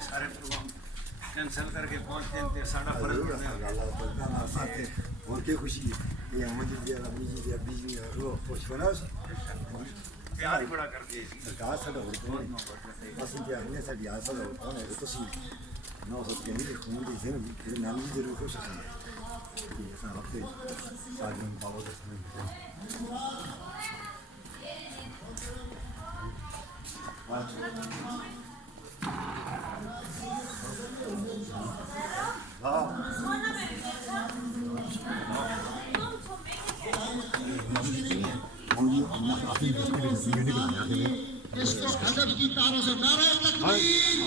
سارے programme cancel کر کے پہنچتے ہیں ساڑھا فرق اور کیا خوشی ہے یہ امی جی امی جی ابی جی روح خوش ہونا پیار ہی بڑا کرتے ہیں سرکار ساڈا حکم اسی تے ہنے ساڈی آس دا حکم ہے تو تسی نو ہو کے میری خون دی زندگی نام دی ضرور کوشش کریں یہ سارا وقت ساڈے پاو دے حضرت کی تاروں سے نعرہ تکبیر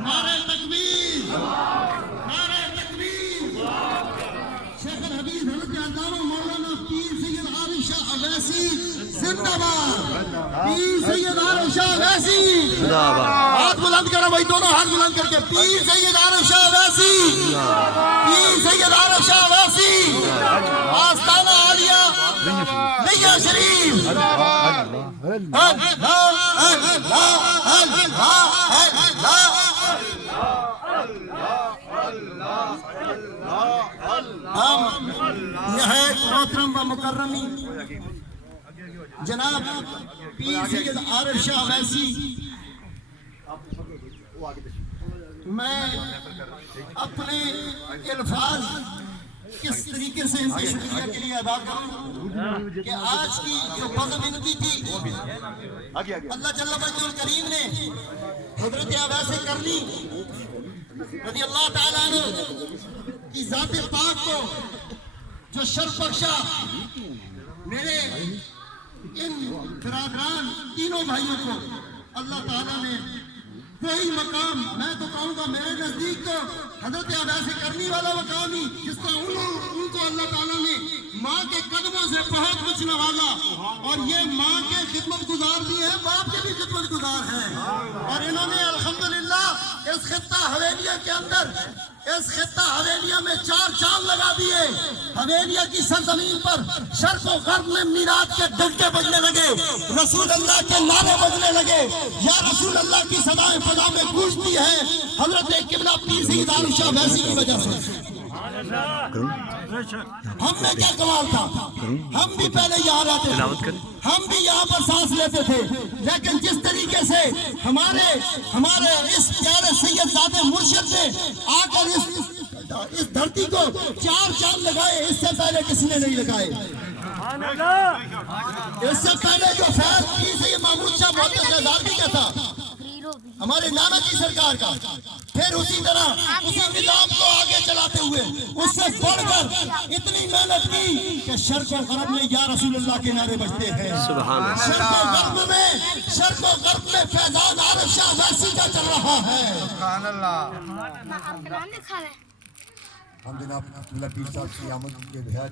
نعرہ تکبیر نعرہ تکبیر شیخ الحدیث حضرت علامہ مولانا پیر سید عارف شاہ اویسی زندہ باد پیر سید عارف شاہ اویسی زندہ باد ہاتھ بلند کرو بھائی دونوں ہاتھ بلند کر کے پیر سید عارف شاہ اویسی پیر سید عارف شاہ اویسی آستانہ عالیہ نیا شریف ہم نہایت محترم و مکرمی جناب پیر سید عارف شاہ اویسی میں اپنے الفاظ کس طریقے سے ان کے شکریہ کے لیے ادا کروں کہ آج کی جو بزمندی تھی اللہ جل وعلا کریم نے حضرت اویس کرنی رضی اللہ تعالیٰ عنہ کی ذات پاک کو جو شرف بخشا میرے ان برادران تینوں بھائیوں کو اللہ تعالیٰ نے کوئی مقام میں تو کہوں گا میرے نزدیک تو حضرت اویس کرنی والا مقام ہی جس کا ان کو اللہ تعالیٰ نے ماں کے قدموں سے بہت کچھ نوازا اور یہ ماں کے خدمت گزار بھی ہیں باپ کے بھی خدمت گزار ہیں اور انہوں نے الحمدللہ اس خطہ حویلیہ کے اندر اس خطہ حویلیہ میں 4 چاند لگا دیے حویلیہ کی سرزمین پر شرق و غرب میں میلاد کے ڈنکے بجنے لگے رسول اللہ کے نعرے بجنے لگے یا رسول اللہ کی صدائیں فضا میں گونجتی ہیں حضرت قبلہ پیر سید عارف شاہ اویسی کی وجہ سے ہم میں کیا کمال تھا ہم بھی پہلے یہاں رہتے تھے ہم بھی یہاں پر سانس لیتے تھے لیکن جس طریقے سے ہمارے اس پیارے سید زادے مرشد نے آ کر اس دھرتی کو 4 چاند لگائے اس سے پہلے کسی نے نہیں لگائے اس سے پہلے جو فیض پیر سید محمود شاہ بہت شہزادگی کا تھا ہمارے نانا جی سرکار کا پھر اسی طرح اسی نظام کو آگے چلاتے ہوئے اس سے بڑھ کر اتنی محنت کی کہ شرق و غرب میں یا رسول اللہ کے نعرے بجتے ہیں شرق و غرب میں فیضان عارف شاہ اویسی کا چل رہا ہے سبحان اللہ ہم جناب عبداللہ پیر صاحب کی آمد کے بہت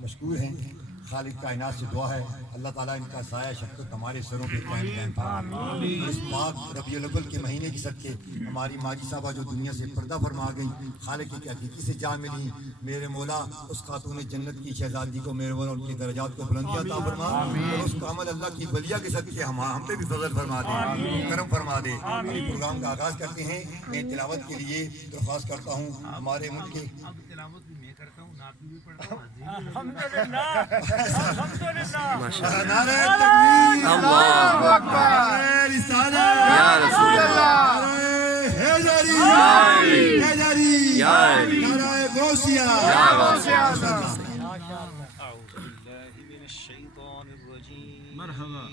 مشکور ہیں خالق کائنات سے دعا ہے اللہ تعالیٰ ان کا سایہ شفقت ہمارے سروں پہ قائم فرمائے اس پاک ربیع الاول کے مہینے کی صدقے ہماری ماجی صاحبہ جو دنیا سے پردہ فرما گئی خالق کی حقیقی سے جا ملی میرے مولا اس خاتون جنت کی شہزادی کو میرے مولا ان کے درجات کو بلندی عطا فرما اور اس کا عمل اللہ کی ولیہ کے صدقے ہم پہ بھی فضل فرما دے کرم فرما دے ابھی پروگرام کا آغاز کرتے ہیں میں تلاوت کے لیے درخواست کرتا ہوں ہمارے ملک کے نعرہ تکبیر اللہ اکبر رسالہ یا رسول اللہ حیدری نعرہ غوثیہ یا غوثیہ اعوذ باللہ من الشیطان الرجیم مرحبا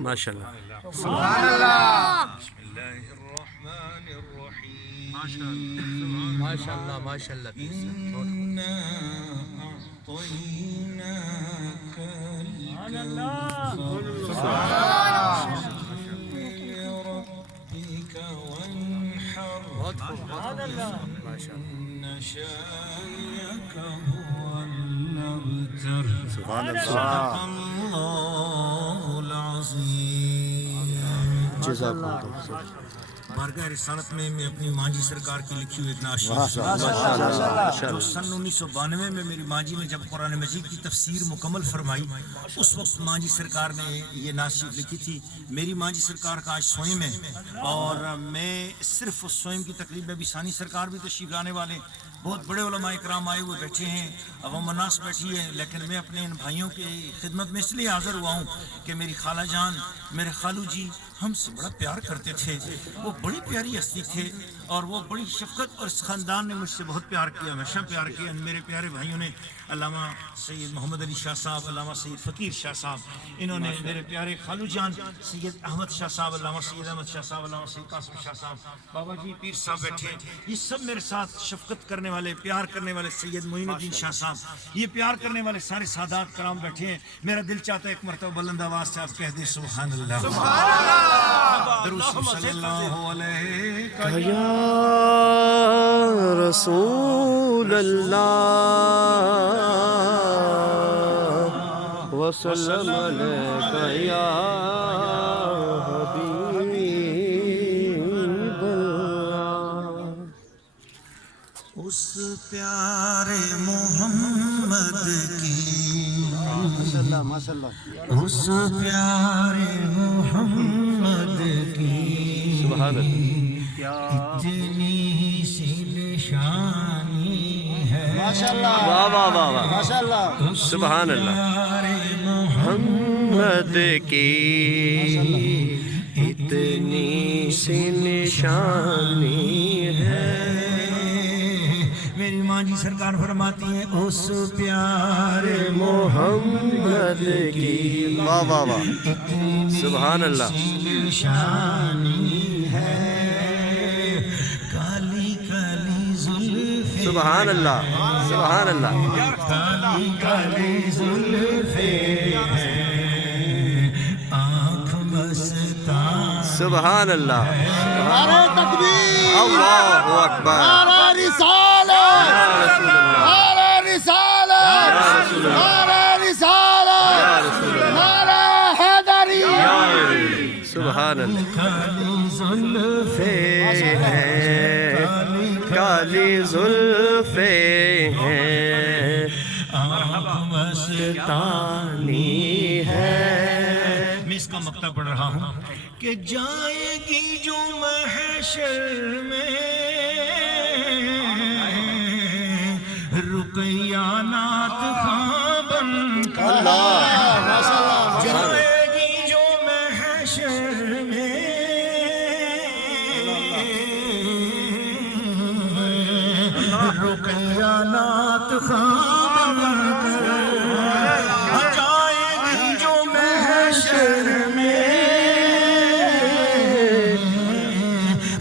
ماشاءاللہ سبحان اللہ بسم اللہ الرحمن الرحیم ماشاءاللہ ماشاءاللہ سبحان اللہ جزاک اللہ بارگاہ رسالت میں میں اپنی ماں جی سرکار کی لکھی ہوئی ایک نعت جو سن 1992 میں میری ماں جی نے جب قرآن مجید کی تفسیر مکمل فرمائی، اس وقت ماں جی سرکار نے یہ نعت شریف لکھی تھی۔ میری ماں جی سرکار کا آج سوئم ہے، اور میں صرف اس سوئم کی تقریب میں بھی ثانی سرکار بھی تشریف لانے والے، بہت بڑے علماء اکرام آئے ہوئے بیٹھے ہیں، عوام الناس بیٹھی ہے، لیکن میں اپنے ان بھائیوں کی خدمت میں اس لیے حاضر ہوا ہوں کہ میری خالہ جان، میرے خالو جی ہم سے بڑا پیار کرتے تھے، وہ بڑی پیاری ہستی تھے، اور وہ بڑی شفقت، اور اس خاندان نے مجھ سے بہت پیار کیا، ہمیشہ پیار کیا۔ میرے پیارے بھائیوں نے، علامہ سید محمد علی شاہ صاحب، علامہ سید فقیر شاہ صاحب، انہوں نے میرے پیارے خالو جان سید احمد شاہ صاحب، علامہ سید احمد شاہ صاحب، علامہ سید قاسم شاہ صاحب، بابا جی پیر صاحب بیٹھے، یہ سب میرے ساتھ شفقت کرنے والے، پیار کرنے والے، سید معین الدین شاہ صاحب، یہ پیار کرنے والے سارے سادات کرام بیٹھے ہیں۔ میرا دل چاہتا ہے ایک مرتبہ بلند آواز سے آپ کہہ دیں سبحان اللہ، درود صلی اللہ علیہ یا رسول اللہ وسلم علیک یا حبیب اللہ۔ اس پیارے محمد کی، اس پیارے محمد کی سبحان اللہ۔ اتنی سی نشانی ہے، واہ واہ واہ واہ، سبحان اللہ۔ محمد کی اتنی سی نشانی ہے، میری ماں جی سرکار فرماتی ہیں اس پیارے محمد کی، واہ واہ واہ، سبحان اللہ۔ نشانی ہے، کالی کالی زلفیں، سبحان اللہ، سبحان اللہ، کالی کالی زلفیں ہیں، آنکھ مستان، سبحان اللہ، نعرہ تکبیر، اللہ اکبر، نعرہ رسالت، یا رسول اللہ، نعرہ رسالت، یا رسول اللہ، نعرہ رسالت، یا رسول اللہ، نعرہ حیدری، سبحان اللہ۔ کالی زلفیں ہیں کالی زلفیں ہیں، آنکھ مستان تانی ہے، میں اس کا مقطع پڑھ رہا ہوں کہ جائے گی جو محشر میں رقیہ نعت خواں بن کر، جائے گی جو محشر میں رقیہ نعت خواں بن کر، جائے گی جو محشر میں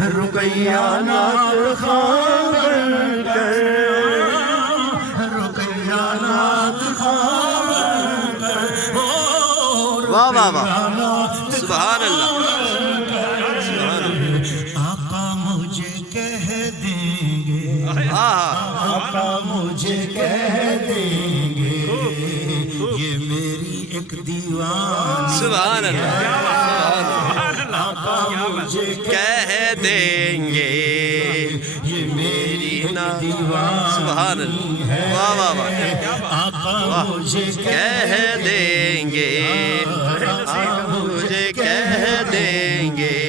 رقیہ نعت خواں بن کر، رقیہ نعت خواں بن کر، واہ واہ واہ، سبحان اللہ، سبحان اللہ، آقا مجھے کہہ دیں گے، آقا مجھے کہہ دیں گے، یہ میری ایک دیوانی، سبحان اللہ، آقا مجھے کہہ دیں گے یہ میری ایک سبحان دیوانی اللہ، ہے، واہ واہ واہ، آقا مجھے کہہ دیں گے، مجھے کہہ دیں گے،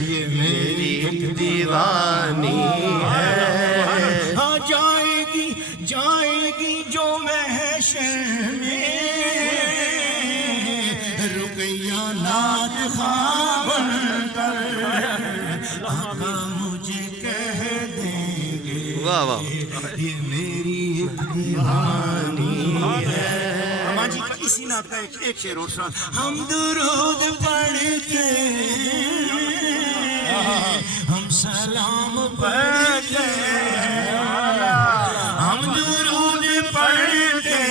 یہ میری ایک دیوانی ہے، ہاں جائے گی جو محشر میں رقیہ نعت خواں بن کر، آقا مجھے کہہ دیں گے، واہ واہ، یہ میری ایک دیوانی ہے۔ ماں جی کا اسی نعت کا ایک شعر اور ساتھ، ہم درود پڑھتے ہم سلام پڑھتے، ہم درود پڑھتے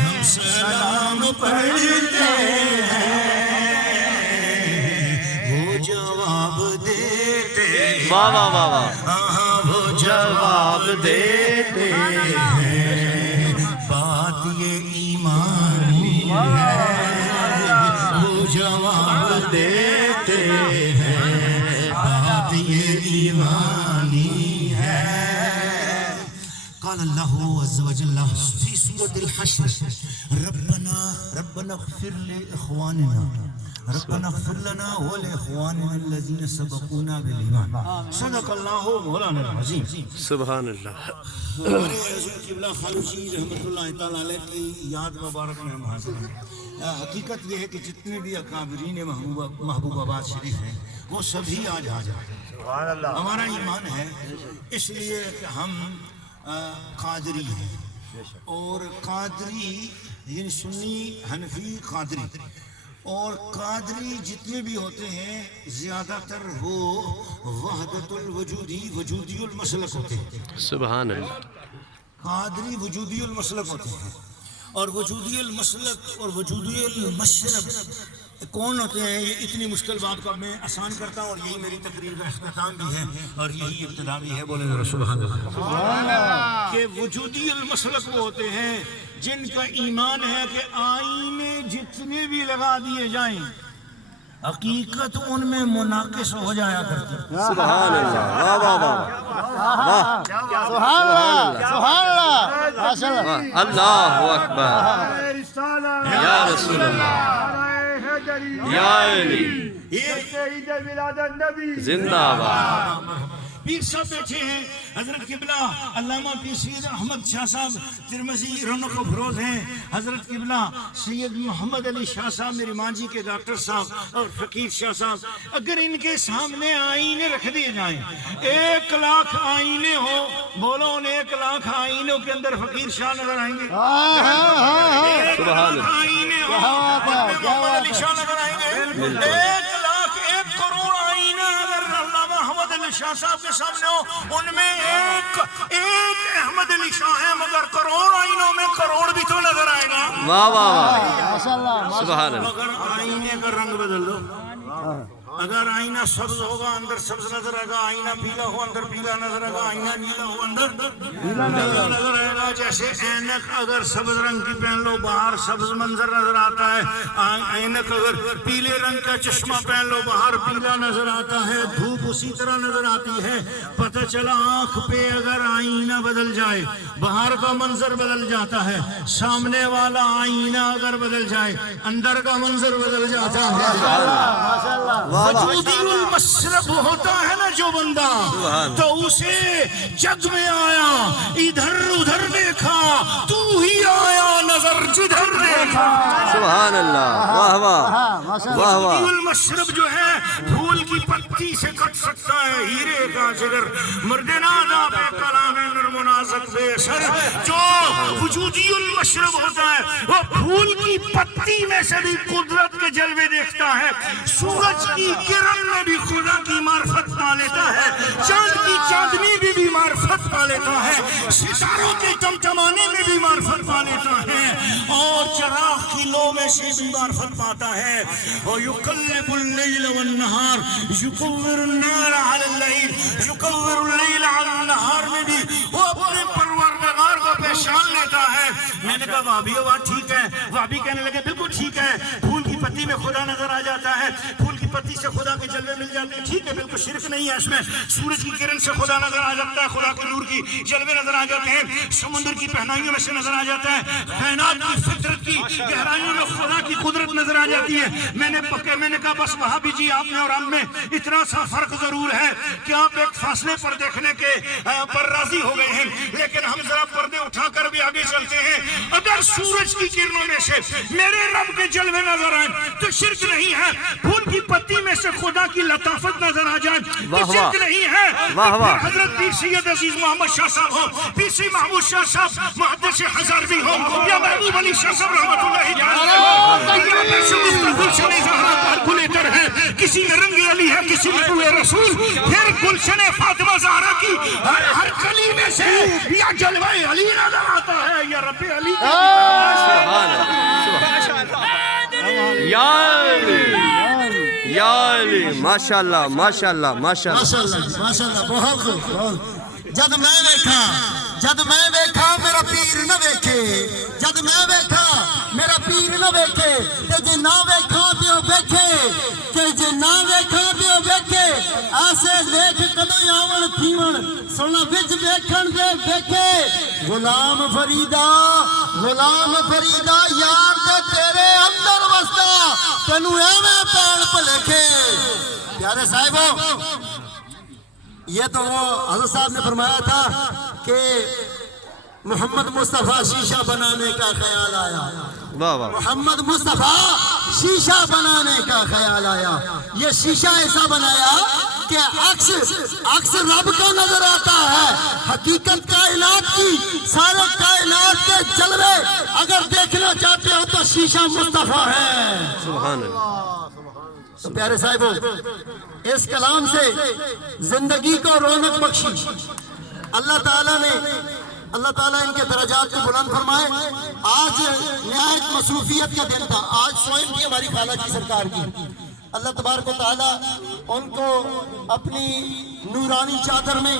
ہم سلام پڑھتے، وہ جواب دیتے، واہ واہ واہ واہ، ہاں وہ جواب دیتے ہیں، بات یہ ایمانی ہے، وہ جواب دیتے ایمانی ہے. قال اللہ عز وجل فی سورۃ الحشر ربنا اغفر لإخواننا ربنا اغفر لنا ولإخواننا الذين سبقونا بالإيمان. صدق اللہ مولانا العظیم. سبحان اللہ. ہمارے حضور قبلہ خالوجی رحمۃ اللہ تعالیٰ علیہ کی یاد مبارک میں ہم حاضر ہیں. حقیقت یہ ہے کہ جتنے بھی اکابرین محبوب آباد شریف ہیں وہ سبھی آج حاضر ہیں. ہمارا ایمان ہے اس لیے کہ ہم قادری ہیں، اور قادری یعنی سنی حنفی قادری، اور قادری جتنے بھی ہوتے ہیں زیادہ تر وہ وحدت وجودی المسلک ہوتے ہیں. سبحان اللہ. قادری وجودی المسلک ہوتے ہیں، اور وجودی المسلک اور وجودی المشرب کون ہوتے ہیں؟ یہ اتنی مشکل بات کو میں آسان کرتا ہوں، اور یہی میری تقریر کا اختتام بھی ہے اور یہی ابتدا بھی ہے. بولے ذرا سبحان اللہ. کہ وجودی المسلک وہ ہوتے ہیں جن کا ایمان ہے کہ آئینے جتنے بھی لگا دیے جائیں حقیقت ان میں مناقص ہو جایا کرتی ہے. سبحان اللہ. واہ واہ واہ. سبحان اللہ سبحان اللہ ماشاء اللہ. اللہ اکبر. یا رسول اللہ. یا علی. زندہ باد. پیر صاحب بیٹھے ہیں، حضرت قبلہ علامہ پیر سید احمد شاہ صاحب ترمذی رونق و فروز ہیں، حضرت قبلہ سید محمد علی شاہ صاحب میری ماں جی کے ڈاکٹر صاحب اور فقیر شاہ صاحب. اگر ان کے سامنے آئینے رکھ دیے جائیں، 1,00,000 آئینے ہو، بولو ان 1,00,000 آئینوں کے اندر فقیر شاہ نظر آئیں گے. 1,00,000 آئینے ہو محمد علی شاہ نظر آئیں گے. 1,00,000 1 کروڑ آئینہ اگر علامہ محمد علی شاہ صاحب کے سامنے ہو، ان میں ایک احمد علی شاہ ہے، مگر کروڑ آئینوں میں کروڑ بھی تو نظر آئے گا. واہ واہ واہ. ماشاء اللہ. سبحان اللہ. اگر آئینے کا رنگ بدل دو، اگر آئینہ سبز ہوگا اندر سبز نظر آئے گا، آئینہ پیلا ہو اندر پیلا نظر آئے گا، آئینہ نیلا ہو اندر نیلا نظر آئے گا. جیسے اینک اگر سبز رنگ کی پہن لو باہر سبز منظر نظر آتا ہے، اینک اگر پیلے رنگ کا چشمہ پہن لو باہر پیلا نظر آتا ہے. دھوپ اسی طرح نظر آتی ہے. پتہ چلا آنکھ پہ اگر آئینہ بدل جائے باہر کا منظر بدل جاتا ہے، سامنے والا آئینہ اگر بدل جائے اندر کا منظر بدل جاتا ہے. وجودی المشرب ہوتا ہے نا جو بندہ، تو اسے جگ میں آیا ادھر ادھر دیکھا، تو ہی آیا نظر جدھر دیکھا. سبحان اللہ. واہ واہ. واہ واہ. وجودی المشرب جو ہے پھول کی پتی سے کٹ سکتا ہے ہیرے کا جگر، مرد نازا بے کلام نرم و نازک بے سر. جو وجودی المشرب ہوتا ہے وہ پھول کی پتی میں سے بھی قدرت کے جلوے دیکھتا ہے، سورج کی کرن میں بھی خدا کی معرفت پا لیتا ہے، چاند کی چاندنی بھی معرفت پا لیتا ہے، ستاروں کے چمچمانے میں بھی معرفت پا لیتا ہے، اور چراغ کی لو میں سے بھی معرفت پاتا ہے. وَيُقَلِّبُ اللَّيْلَ وَالنَّهَارِ يُكَوِّرُ النَّارَ عَلَى اللَّيْلِ يُكَوِّرُ اللَّيْلَ عَلَى النَّهَارِ میں بھی وہ اپنے پروردگار کو پہچان لیتا ہے. میں نے کہا وہابی بات ٹھیک ہے. وہابی کہنے لگے بالکل ٹھیک ہے، پھول کی پتی میں خدا نظر آ جاتا ہے، پھول کی پتی سے خدا کے جلوے مل جاتے ہیں. ٹھیک ہے، بالکل شرک نہیں ہے اس میں. سورج کی کرن سے خدا نظر آ جاتا ہے، خدا کے نور کی جلوے نظر آ جاتے ہیں، سمندر کی پہنائیوں میں سے نظر آ جاتا ہے، کائنات کی فطرت کی گہرائیوں میں خدا کی قدرت نظر آ جاتی ہے. میں نے کہا بس وہابی جی آپ میں اور ہم میں اتنا سا فرق ضرور ہے کہ آپ ایک فاصلے پر دیکھنے کے پر راضی ہو گئے ہیں، لیکن ہم ذرا پردے اٹھا کر بھی آگے چلتے ہیں. اگر سورج کی کرنوں میں سے میرے رب کے جلوے نظر آئے تو شرک نہیں ہے، پھول کی پتی میں سے خدا کی لطافت نظر آ جائے تو شرک نہیں ہے. حضرت پیر سید عزیز محمد شاہ صاحب ہو، پیر سی محمود شاہ صاحب محدث ہزاروی ہو، یا محبوب علی شاہ صاحب رحمت اللہ ہے، کسی میں رنگ علی ہے، کسی میں روح رسول، پھر گلشن فاطمہ زہرا کی ہر کلی میں سے یا جلوہ علی نظر آتا ہے یا رب علی. یا علی. یا علی. ماشاء اللہ ماشاء اللہ ماشاء اللہ ماشاء اللہ. بہت خوب. جد میں ویکھا میرا پیر نہ ویکھے، جد میں ویکھا میرا پیر نہ ویکھے، تے جے نہ ویکھا پیو ویکھے، تے جے نہ ویکھا پیو ویکھے، ایسے دیکھ کدو آون تھیون سونا وچ ویکھن دے ویکھے غلام فریدا یار تے تیرے اندر وسدا تینو ایویں پال پلکھے پیارے صاحبو یہ تو وہ حضرت صاحب نے فرمایا تھا کہ محمد مصطفیٰ شیشہ بنانے کا خیال آیا واہ واہ محمد مصطفیٰ شیشہ بنانے کا خیال آیا یہ شیشہ ایسا بنایا کہ عکس رب کا نظر آتا ہے حقیقت کائنات کی سارے کائنات کے جلوے اگر دیکھنا چاہتے ہو تو شیشہ مصطفیٰ ہے سبحان اللہ تو پیارے صاحبو اس کلام سے زندگی کو رونق بخشی اللہ تعالیٰ ان کے درجات کو بلند فرمائے آج نہایت مصروفیت کا دن تھا آج سوئم کی ہماری خالہ کی سرکار کی اللہ تبارک و تعالیٰ ان کو اپنی نورانی چادر میں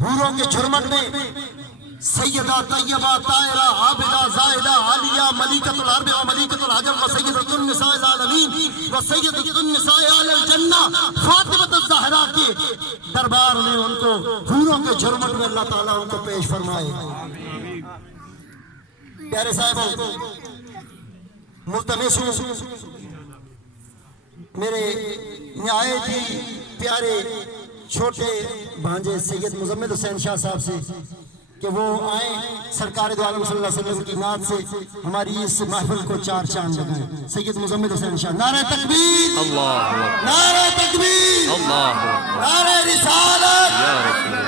حوروں کے جھرمٹ میں سیدہ طیبہ طاہرہ عابدہ زاہدہ عالیہ ملیکۃ العرب و ملیکۃ العجم و سیدۃ النساء العالمین و سیدۃ النساء اہل الجنہ فاطمہ الزہرا کے دربار میں ان کو حوروں کے جھرمٹ میں اللہ تعالیٰ ان کو پیش فرمائے پیارے صاحبوں ملتمس ہوں میرے نہایت ہی پیارے چھوٹے بھانجے سید مزمل حسین شاہ صاحب سے کہ وہ آئیں سرکار دو عالم صلی اللہ علیہ وسلم کی نعت سے ہماری اس محفل کو چار چاند لگائیں سید مزمل حسین شاہ نعرہ تکبیر اللہ نعرہ تکبیر اللہ نعرہ رسالت یا رسول اللہ